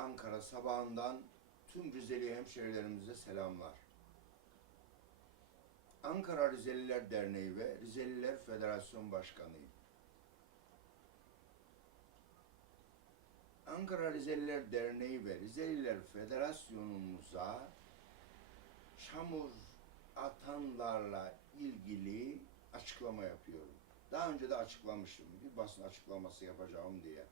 Ankara sabahından tüm Rizeli hemşehrilerimize selamlar. Ankara Rizeliler Derneği ve Rizeliler Federasyon Başkanıyım. Ankara Rizeliler Derneği ve Rizeliler Federasyonumuza çamur atanlarla ilgili açıklama yapıyorum. Daha önce de açıklamıştım. Bir basın açıklaması yapacağım diye.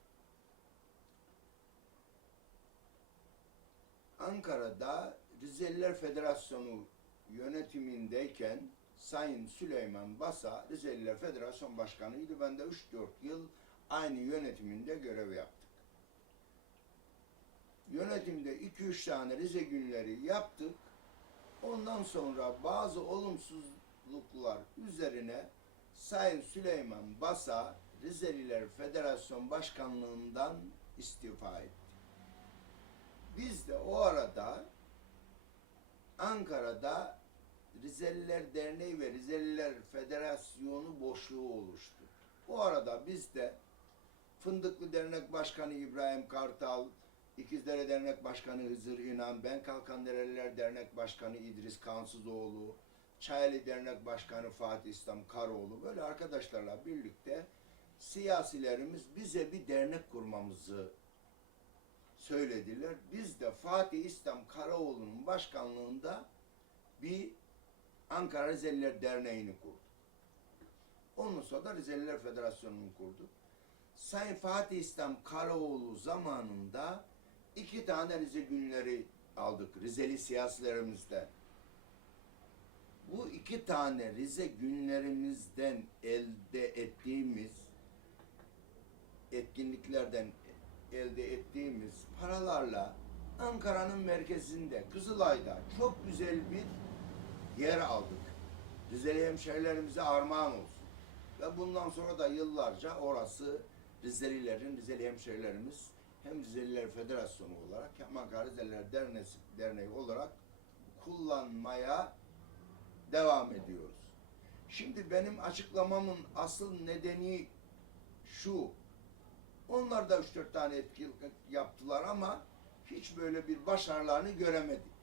Ankara'da Rizeliler Federasyonu yönetimindeyken Sayın Süleyman Basa Rizeliler Federasyon Başkanı'ydı. Ben de 3-4 yıl aynı yönetiminde görev yaptık. Yönetimde 2-3 tane Rize günleri yaptık. Ondan sonra bazı olumsuzluklar üzerine Sayın Süleyman Basa Rizeliler Federasyon Başkanlığından istifa etti. Biz de o arada Ankara'da Rizeliler Derneği ve Rizeliler Federasyonu boşluğu oluştu. O arada biz de Fındıklı Dernek Başkanı İbrahim Kartal, İkizdere Dernek Başkanı Hızır İnan, Ben Kalkandereliler Dernek Başkanı İdris Kansızoğlu, Çayeli Dernek Başkanı Fatih İslam Karoğlu böyle arkadaşlarla birlikte siyasilerimiz bize bir dernek kurmamızı söylediler. Biz de Fatih İslam Karaoğlu'nun başkanlığında bir Ankara Rizeliler Derneği'ni kurduk. Ondan sonra da Rizeliler Federasyonu'nu kurduk. Sayın Fatih İslam Karaoğlu zamanında iki tane Rize günleri aldık Rizeli siyasilerimizden. Bu iki tane Rize günlerimizden elde ettiğimiz etkinliklerden elde ettiğimiz paralarla Ankara'nın merkezinde, Kızılay'da çok güzel bir yer aldık. Rizeli hemşehrilerimize armağan olsun. Ve bundan sonra da yıllarca orası Rizelilerin, Rizeli hemşehrilerimiz hem Rizeliler Federasyonu olarak hem Ankara Rizeliler Derneği, Derneği olarak kullanmaya devam ediyoruz. Şimdi benim açıklamamın asıl nedeni şu. Onlar da 3-4 tane etkinlik yaptılar ama hiç böyle bir başarılarını göremedik.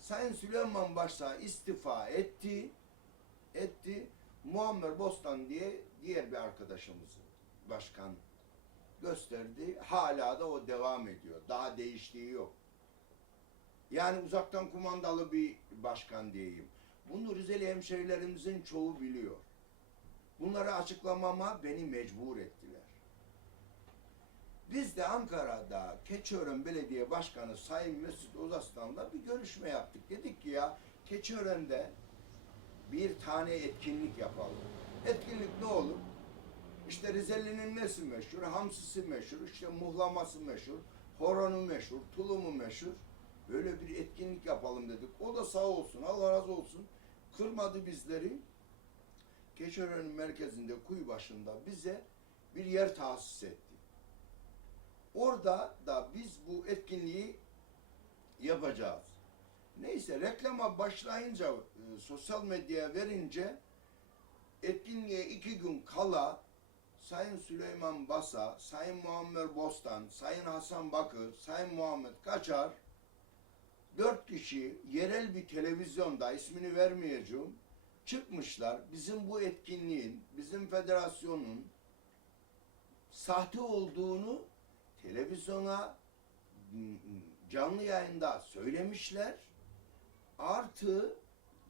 Sayın Süleyman Başsağ istifa etti. Etti. Muammer Bostan diye diğer bir arkadaşımızı başkan gösterdi. Hala da o devam ediyor. Daha değiştiği yok. Yani uzaktan kumandalı bir başkan diyeyim. Bunu Rizeli hemşehrilerimizin çoğu biliyor. Bunları açıklamama beni mecbur ettiler. Biz de Ankara'da Keçiören Belediye Başkanı Sayın Mesut Özaslan'la bir görüşme yaptık. Dedik ki ya Keçiören'de bir tane etkinlik yapalım. Etkinlik ne olur? İşte Rizeli'nin nesi meşhur? Hamsisi meşhur, işte muhlaması meşhur, horonu meşhur, tulumu meşhur. Böyle bir etkinlik yapalım dedik. O da sağ olsun, Allah razı olsun. Kırmadı bizleri. Keçiören'in merkezinde, kuyu başında bize bir yer tahsis etti. Orada da biz bu etkinliği yapacağız. Neyse reklama başlayınca, e, sosyal medyaya verince etkinliğe iki gün kala Sayın Süleyman Basa, Sayın Muammer Bostan, Sayın Hasan Bakır, Sayın Muhammed Kaçar dört kişi yerel bir televizyonda ismini vermeyeceğim çıkmışlar. Bizim bu etkinliğin, bizim federasyonun sahte olduğunu televizyona canlı yayında söylemişler. Artı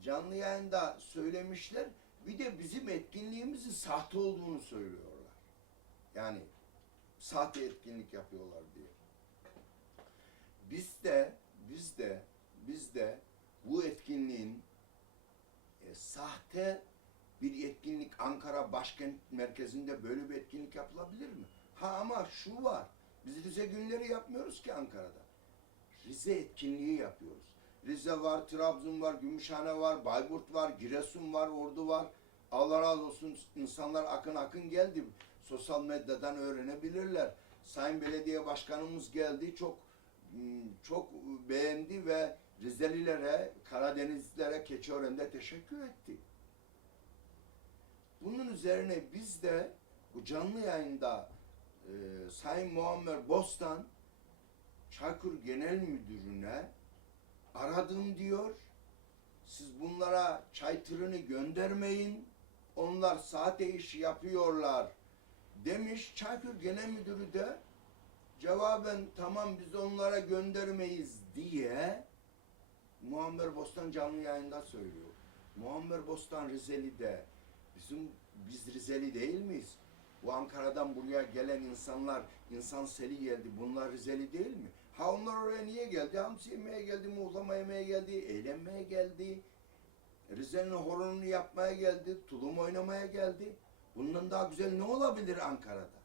canlı yayında söylemişler. Bir de bizim etkinliğimizin sahte olduğunu söylüyorlar. Yani sahte etkinlik yapıyorlar diye. Biz de biz de biz de bu etkinliğin e, sahte bir etkinlik Ankara başkent merkezinde böyle bir etkinlik yapılabilir mi? Ha ama şu var. Biz Rize günleri yapmıyoruz ki Ankara'da. Rize etkinliği yapıyoruz. Rize var, Trabzon var, Gümüşhane var, Bayburt var, Giresun var, Ordu var. Allah razı olsun insanlar akın akın geldi. Sosyal medyadan öğrenebilirler. Sayın Belediye Başkanımız geldi. Çok çok beğendi ve Rizelilere, Karadenizlilere Keçiören'de teşekkür etti. Bunun üzerine biz de bu canlı yayında e, Sayın Muammer Bostan Çaykur Genel Müdürü'ne aradım diyor. Siz bunlara çay tırını göndermeyin. Onlar sahte iş yapıyorlar demiş. Çaykur Genel Müdürü de cevaben tamam biz onlara göndermeyiz diye Muammer Bostan canlı yayında söylüyor. Muammer Bostan Rizeli de bizim biz Rizeli değil miyiz? Bu Ankara'dan buraya gelen insanlar insan seli geldi. Bunlar Rizeli değil mi? Ha onlar oraya niye geldi? Hamsi yemeye geldi, muhlama yemeye geldi, eğlenmeye geldi. Rize'nin horonunu yapmaya geldi, tulum oynamaya geldi. Bundan daha güzel ne olabilir Ankara'da?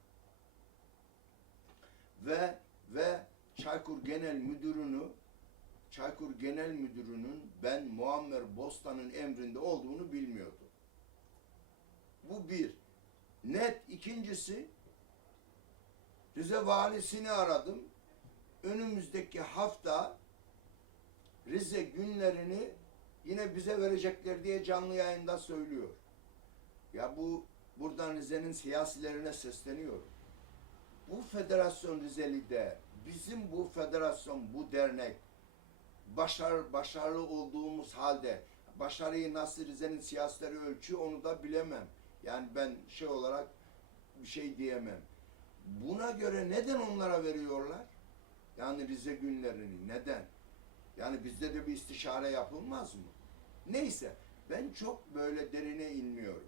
Ve ve Çaykur Genel Müdürünü Çaykur Genel Müdürü'nün ben Muammer Bostan'ın emrinde olduğunu bilmiyordum. Bu bir. Net. ikincisi Rize valisini aradım. Önümüzdeki hafta Rize günlerini yine bize verecekler diye canlı yayında söylüyor. Ya bu buradan Rize'nin siyasilerine sesleniyorum. Bu federasyon Rizeli'de bizim bu federasyon, bu dernek başar, başarılı olduğumuz halde başarıyı nasıl Rize'nin siyasileri ölçüyor onu da bilemem. Yani ben şey olarak bir şey diyemem. Buna göre neden onlara veriyorlar? Yani Rize günlerini neden? Yani bizde de bir istişare yapılmaz mı? Neyse ben çok böyle derine inmiyorum.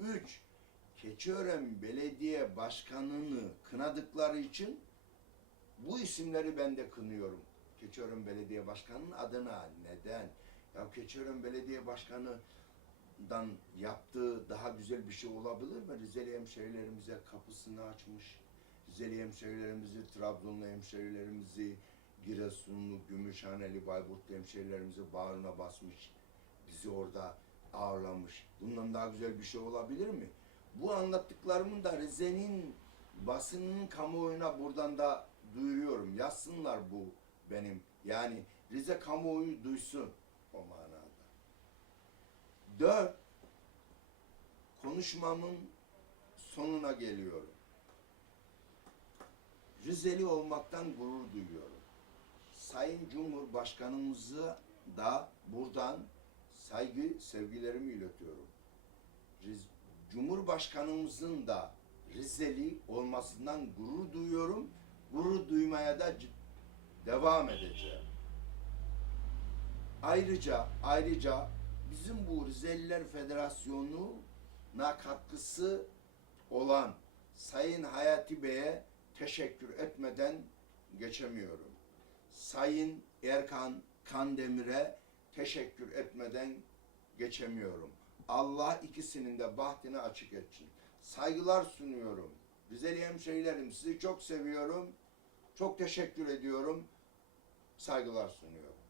Üç, Keçiören Belediye Başkanı'nı kınadıkları için bu isimleri ben de kınıyorum. Keçiören Belediye Başkanı'nın adına neden? Ya Keçiören Belediye Başkanı'dan yaptığı daha güzel bir şey olabilir mi? Rizeli hemşehrilerimize kapısını açmış. Rizeli hemşehrilerimizi, Trabzonlu hemşehrilerimizi, Giresunlu, Gümüşhaneli, Bayburtlu hemşehrilerimizi bağrına basmış. Bizi orada ağırlamış. Bundan daha güzel bir şey olabilir mi? Bu anlattıklarımın da Rize'nin basının kamuoyuna buradan da duyuruyorum. Yazsınlar bu benim. Yani Rize kamuoyu duysun o manada. Dört, konuşmamın sonuna geliyorum. Rizeli olmaktan gurur duyuyorum. Sayın Cumhurbaşkanımızı da buradan saygı, sevgilerimi iletiyorum. Riz- Cumhurbaşkanımızın da Rizeli olmasından gurur duyuyorum. Gurur duymaya da devam edeceğim. Ayrıca ayrıca bizim bu Rizeliler Federasyonu'na katkısı olan Sayın Hayati Bey'e teşekkür etmeden geçemiyorum. Sayın Erkan Kandemir'e teşekkür etmeden geçemiyorum. Allah ikisinin de bahtını açık etsin. Saygılar sunuyorum. Rizeli hemşehrilerim sizi çok seviyorum. Çok teşekkür ediyorum. Saygılar sunuyorum.